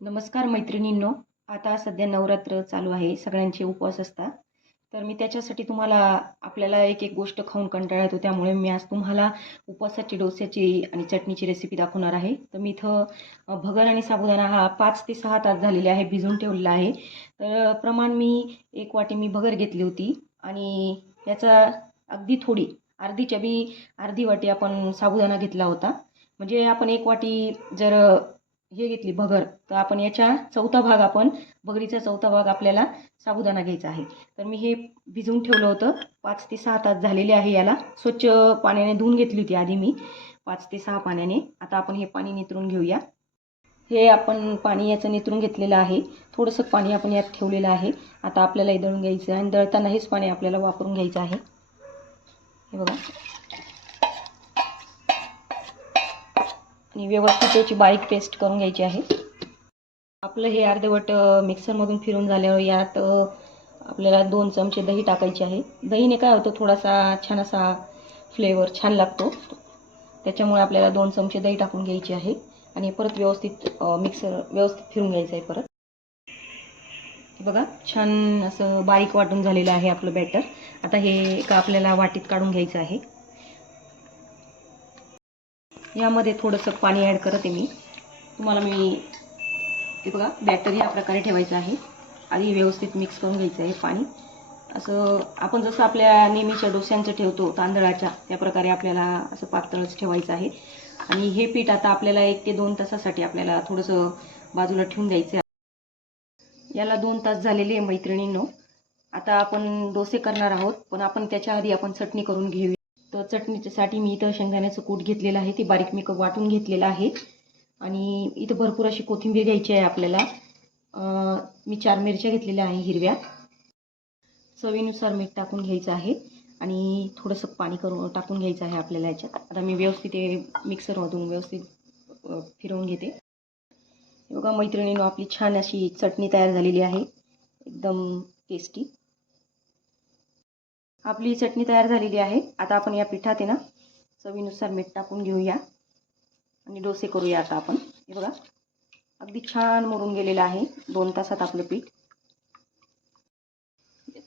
नमस्कार मैत्रिणींनो. आता सध्या नवरात्र चालू आहे. सगळ्यांचे उपवास असतात. तर मी त्याच्यासाठी तुम्हाला आपल्याला एक एक गोष्ट खाऊन कंटाळा येतो. त्यामुळे मी आज तुम्हाला उपवासाची डोस्याची आणि चटणीची रेसिपी दाखवणार आहे. तर मी इथं भगर आणि साबुदाणा हा पाच ते सहा तास झालेले आहे भिजून ठेवलेला आहे. तर प्रमाण मी एक वाटी मी भगर घेतली होती. आणि याचा अगदी थोडी अर्धीच्या बी अर्धी वाटी आपण साबुदाणा घेतला होता. म्हणजे आपण एक वाटी जर हे घेतली भगर. तर आपण याच्या चौथा भाग आपण भगरीचा चौथा भाग आपल्याला साबुदाणा घ्यायचा आहे. तर मी हे भिजवून ठेवलं होतं. पाच ते सहा तास झालेले आहे याला. स्वच्छ पाण्याने धुवून घेतली होती आधी मी. पाच ते सहा पाण्याने. आता आपण हे पाणी नितरून घेऊया. हे आपण पाणी याचं नितरून घेतलेलं आहे. थोडंसं पाणी आपण यात ठेवलेलं आहे. आता आपल्याला हे दळून घ्यायचं आहे आणि दळताना हेच पाणी आपल्याला वापरून घ्यायचं आहे. हे बघा. आणि व्यवस्थित त्याची बारीक पेस्ट करून घ्यायची आहे. आपलं हे अर्धवट मिक्सरमधून फिरून झाल्यावर यात आपल्याला दोन चमचे दही टाकायचे आहे. दहीने काय होतं थोडासा छान असा फ्लेवर छान लागतो. त्याच्यामुळे आपल्याला दोन चमचे दही टाकून घ्यायचे आहे. आणि परत व्यवस्थित मिक्सर व्यवस्थित फिरून घ्यायचं आहे परत. बघा छान असं बारीक वाटून झालेलं आहे आपलं बॅटर आता हे एका आपल्याला वाटीत काढून घ्यायचं आहे. यामध्ये थोडंसं पाणी ॲड करते मी. तुम्हाला मी हे बघा बॅटर या प्रकारे ठेवायचं आहे. आधी व्यवस्थित मिक्स करून घ्यायचं आहे पाणी. असं आपण जसं आपल्या नेहमीच्या डोस्यांचं ठेवतो तांदळाच्या त्या प्रकारे आपल्याला असं पातळच ठेवायचं आहे. आणि हे पीठ आता आपल्याला एक ते दोन तासासाठी आपल्याला थोडंसं बाजूला ठेवून द्यायचं आहे. याला दोन तास झालेले आहे मैत्रिणींनो. आता आपण डोसे करणार आहोत पण आपण त्याच्या आधी आपण चटणी करून घेऊया. तर चटणीच्यासाठी मी इथं शेंगदाण्याचं कूट घेतलेलं आहे ते बारीक मी वाटून घेतलेलं आहे. आणि इथं भरपूर अशी कोथिंबीर घ्यायची आहे आपल्याला. मी चार मिरच्या घेतलेल्या आहे हिरव्या. चवीनुसार मीठ टाकून घ्यायचं आहे. आणि थोडंसं पाणी करून टाकून घ्यायचं आहे आपल्याला याच्यात. आता मी व्यवस्थित हे मिक्सरमधून व्यवस्थित फिरवून घेते. बघा मैत्रिणीनं आपली छान अशी चटणी तयार झालेली आहे. एकदम टेस्टी आपली चटणी तयार झालेली आहे. आता आपण या पिठात आहे ना चवीनुसार मीठ टाकून घेऊया. आणि डोसे करूया आता आपण. हे बघा अगदी छान मुरून गेलेलं आहे दोन तासात आपलं पीठ.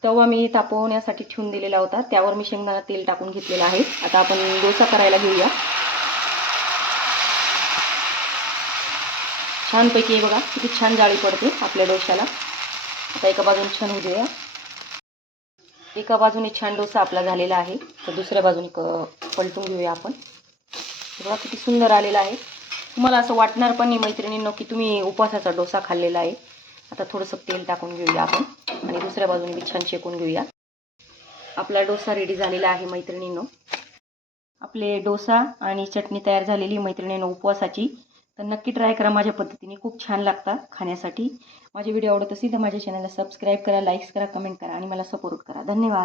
तवा मी तापवण्यासाठी ठेवून दिलेला होता. त्यावर मी शेंगदाणा तेल टाकून घेतलेलं आहे. आता आपण डोसा करायला घेऊया. छानपैकी बघा किती छान जाळी पडते आपल्या डोश्याला. आता एका बाजूने छान होऊ देऊया. एका बाजूने छान डोसा आपला झालेला आहे. तर दुसऱ्या बाजूने क पलटून घेऊया आपण. बघा किती सुंदर आलेला आहे. तुम्हाला असं वाटणार पण नाही मैत्रिणींनो की तुम्ही उपवासाचा डोसा खाल्लेला आहे. आता थोडंसं तेल टाकून घेऊया आपण आणि दुसऱ्या बाजूने बी छान शेकून घेऊया. आपला डोसा रेडी झालेला आहे मैत्रिणींनो. आपले डोसा आणि चटणी तयार झालेली मैत्रिणींनो उपवासाची. तर नक्की ट्राय करा माझ्या पद्धतीने. खूप छान लागतात खाण्यासाठी. माझे व्हिडिओ आवडत असतील तर माझ्या चॅनलला सबस्क्राईब करा लाईक्स करा कमेंट करा आणि मला सपोर्ट करा. धन्यवाद.